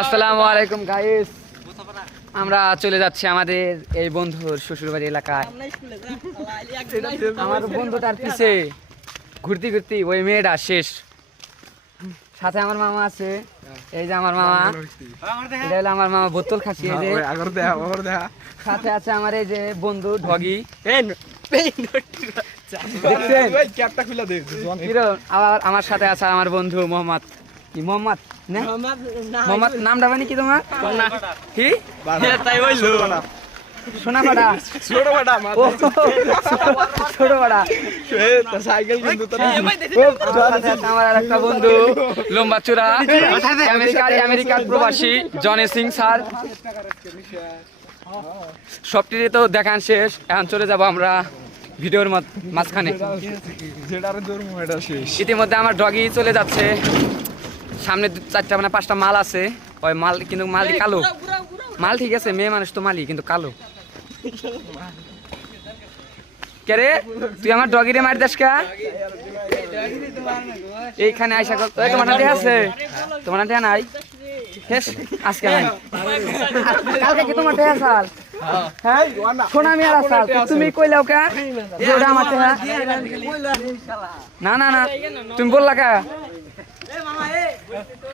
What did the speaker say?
আসসালামু আলাইকুম গাইস, আমরা চলে যাচ্ছি আমাদের এই বন্ধুর শ্বশুরবাড়ি এলাকায়। আমার বন্ধুটার পিছে ঘুরতে ঘুরতে ওই মেয়েটা শেষ। সাথে আমার মামা আছে, এই যে আমার মামা, এটা হলো আমার মামা বোতল খাসি। এই যে সাথে আছে আমার এই যে বন্ধু ঢগি। আবার আমার সাথে আছে আমার বন্ধু মোহাম্মদ। কি মোহাম্মদ? মোহাম্মদ নামটা মানে কি তোমার? কি সোনাপাড়া? ছোটপাড়া। আমার আর একটা বন্ধু লম্বা চূড়া, আমেরিকার প্রবাসী জনি সিং স্যার। সবটি তো দেখান শেষ, এখন চলে যাব আমরা ভিডিওর মাঝখানে। ইতিমধ্যে আমার ডগি চলে যাচ্ছে, সামনে 4টা মানে 5টা মাল আছে। ওই মাল কিন্তু মাল কালো মাল, ঠিক আছে মেয়ে মানুষ তো মালি কিন্তু কালো। কে রে তুই আমার ডগিরে মার দেশ কা? এইখানে আইসা তোমার হাতে আছে? তোমার হাতে নাই? আজকে নাই, কালকে কি তোমার টেহা সাল? হ্যাঁ সোনা মিয়ার সাল, তুমি কইলাও কা যে ওটা আমার টেহা? না না না, তুমি বললা কা?